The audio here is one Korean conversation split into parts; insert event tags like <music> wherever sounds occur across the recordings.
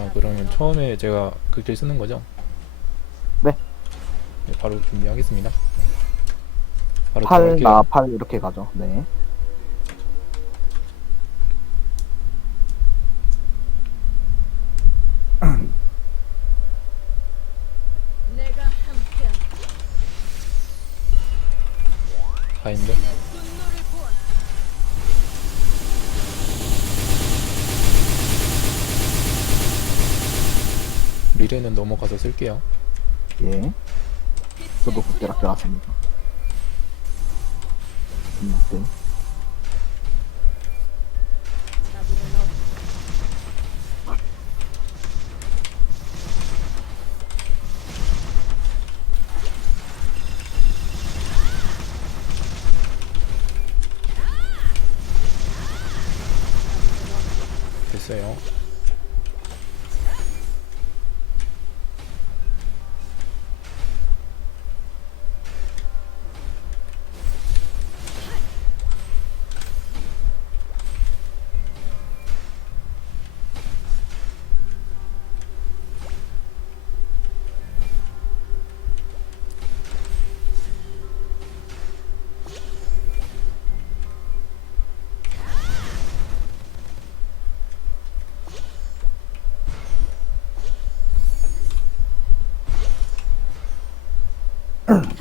아 그러면 처음에 제가 그길 쓰는 거죠? 네. 네, 바로 준비하겠습니다. 바로 8, 들어갈게요. 나8 이렇게 가죠. 네. <clears throat> 내가 함께한 바인드. 리레는 넘어가서 쓸게요. 예. 저도 국대락 들어갔습니다. 음, 네. 자 Grrrr. <clears throat>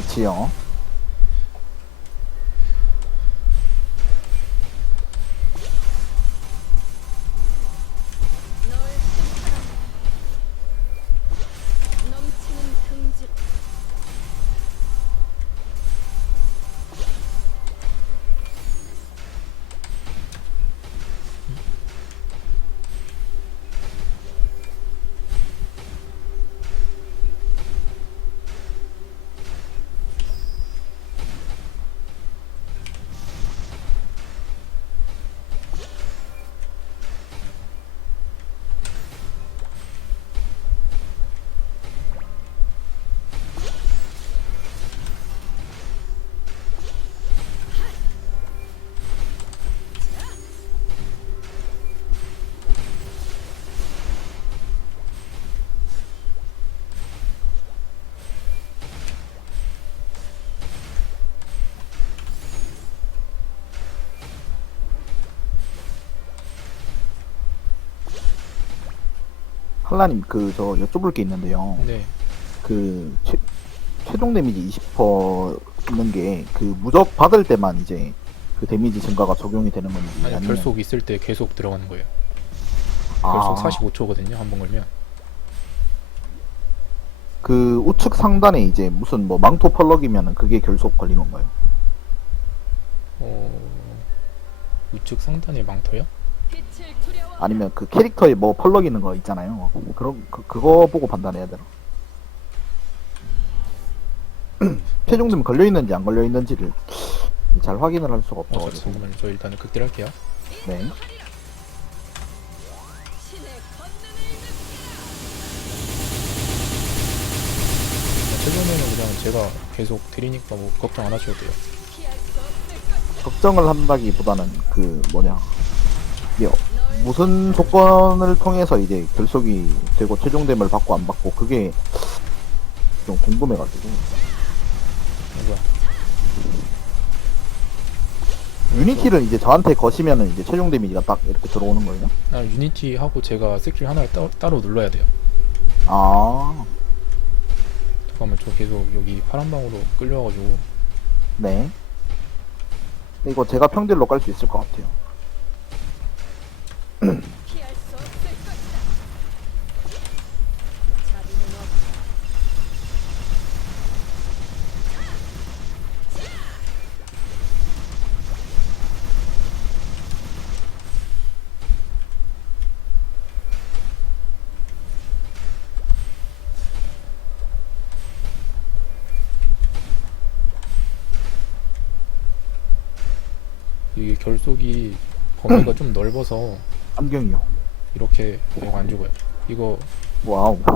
끝이요. 한라님 그 저 여쭤볼 게 있는데요. 네. 그 최, 최종 데미지 20% 있는 게 그 무적 받을 때만 이제 그 데미지 증가가 적용이 되는 건지 아니 아니면 결속 있을 때 계속 들어가는 거예요. 아, 결속 45초거든요. 한 번 걸면. 그 우측 상단에 이제 무슨 뭐 망토 펄럭이면은 그게 결속 걸린 건가요? 어, 우측 상단에 망토요? 아니면 그 캐릭터에 뭐 펄럭이는 거 있잖아요. 그런 그, 그거 보고 판단해야 되나? 최종 되면 걸려 있는지 안 걸려 있는지를 잘 확인을 할 수가 어, 저, 없어가지고. 잠깐만요. 저 일단은 극딜 할게요. 네. 최근에는 그냥 제가 계속 드리니까 뭐 걱정 안 하셔도 돼요. 걱정을 한다기보다는 그 뭐냐 이게 무슨 조건을 통해서 이제 결속이 되고 최종됨을 받고 안 받고 그게 좀 궁금해가지고 뭐야? 유니티를 이제 저한테 거시면은 이제 최종 데미지가 딱 이렇게 들어오는 거예요. 아, 유니티 하고 제가 스킬 하나를 따, 따로 눌러야 돼요. 아, 잠깐만 저 계속 여기 파란 방으로 끌려가지고 네. 이거 제가 평딜로 깔 수 있을 것 같아요. 이게 결속이 범위가 좀 넓어서 안경이요. 이렇게 안 죽어요. 이거 와우. <laughs>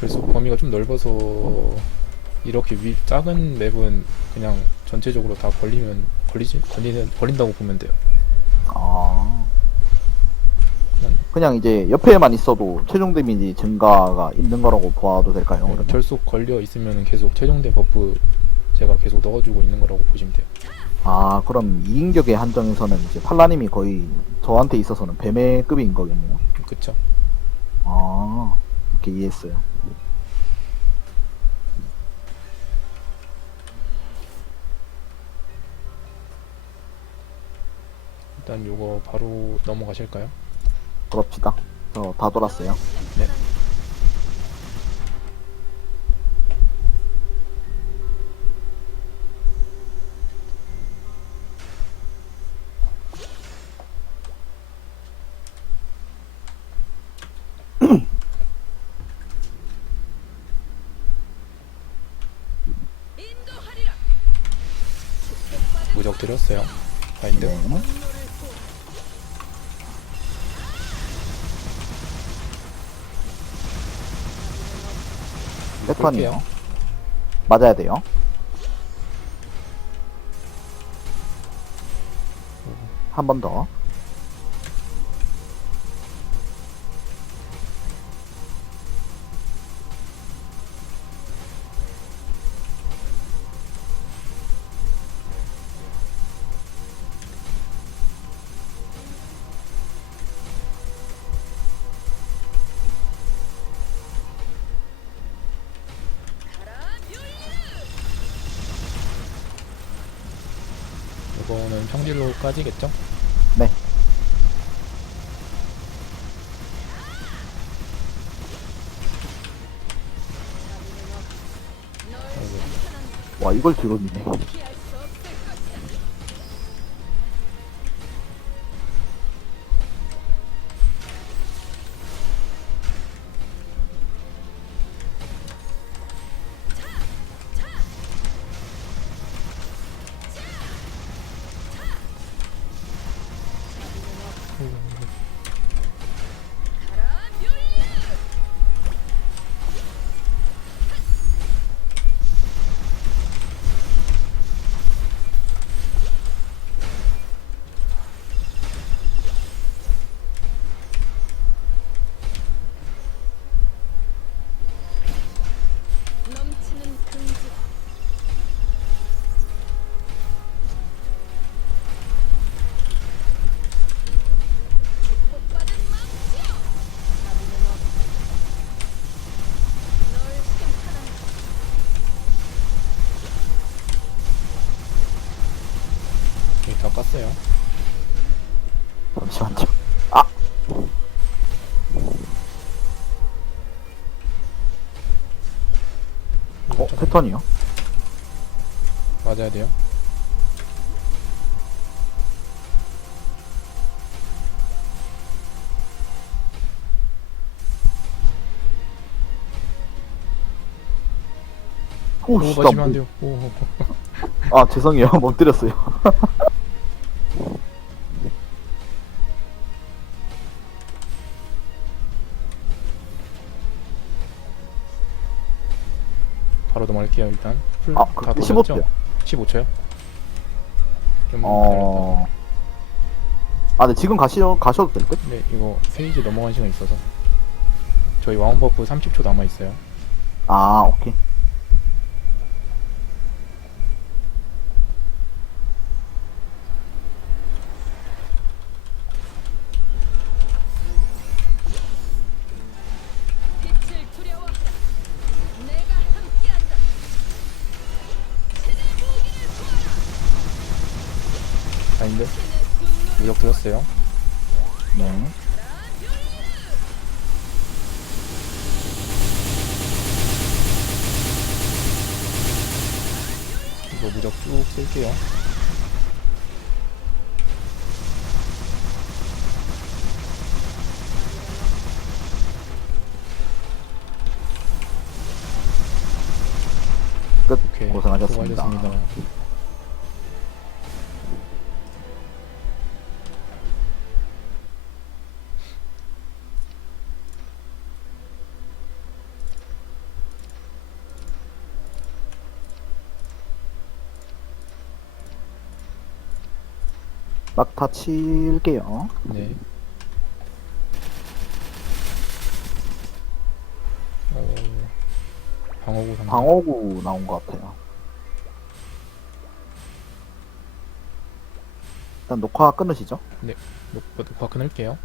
결속 범위가 좀 넓어서 이렇게 위 작은 맵은 그냥 전체적으로 다 걸리면 걸리지 걸리는 걸린다고 보면 돼요. 아. 그냥 이제 옆에만 있어도 최종 데미지 증가가 있는 거라고 봐도 될까요? 네, 그러면? 결속 걸려 있으면 계속 최종된 버프 제가 계속 넣어주고 있는 거라고 보시면 돼요. 아, 그럼 2인격의 한정에서는 이제 팔라님이 거의 저한테 있어서는 뱀의 급인 거겠네요. 그쵸? 아, 이렇게 이해했어요. 일단 요거 바로 넘어가실까요? 그럽시다. 저 다 돌았어요. 무적 드렸어요. 바인드. 네. 볼게요. 맞아야 돼요. 한 번 더. 이거는 평딜로 까지겠죠? 네. 와, 이걸 미네. 가 깠어요. 잠시만요. 아! 어, 패턴이요? 맞아야 돼요. 오, 오, 뭐- 안 돼요. 오, 아, 죄송해요. <laughs> 못 드렸어요. <laughs> 바로 넘어갈게요, 일단. 풀 아, 다 그때 돌렸죠? 15초요. 15초요? 좀 기다렸다. 어. 아, 네, 지금 가시죠, 가셔도 될 듯? 네, 이거 페이지 넘어간 시간 있어서. 저희 왕 버프 30초 남아 있어요. 아, 오케이. 무적 들었어요. 네. 이거 무적 쭉 쓸게요. 끝. 오케이. 고생하셨습니다. 수고하셨습니다. 막타 칠게요. 네. 어, 방어구 상자. 방어구 나온 것 같아요. 일단 녹화 끊으시죠. 녹화, 녹화 끊을게요.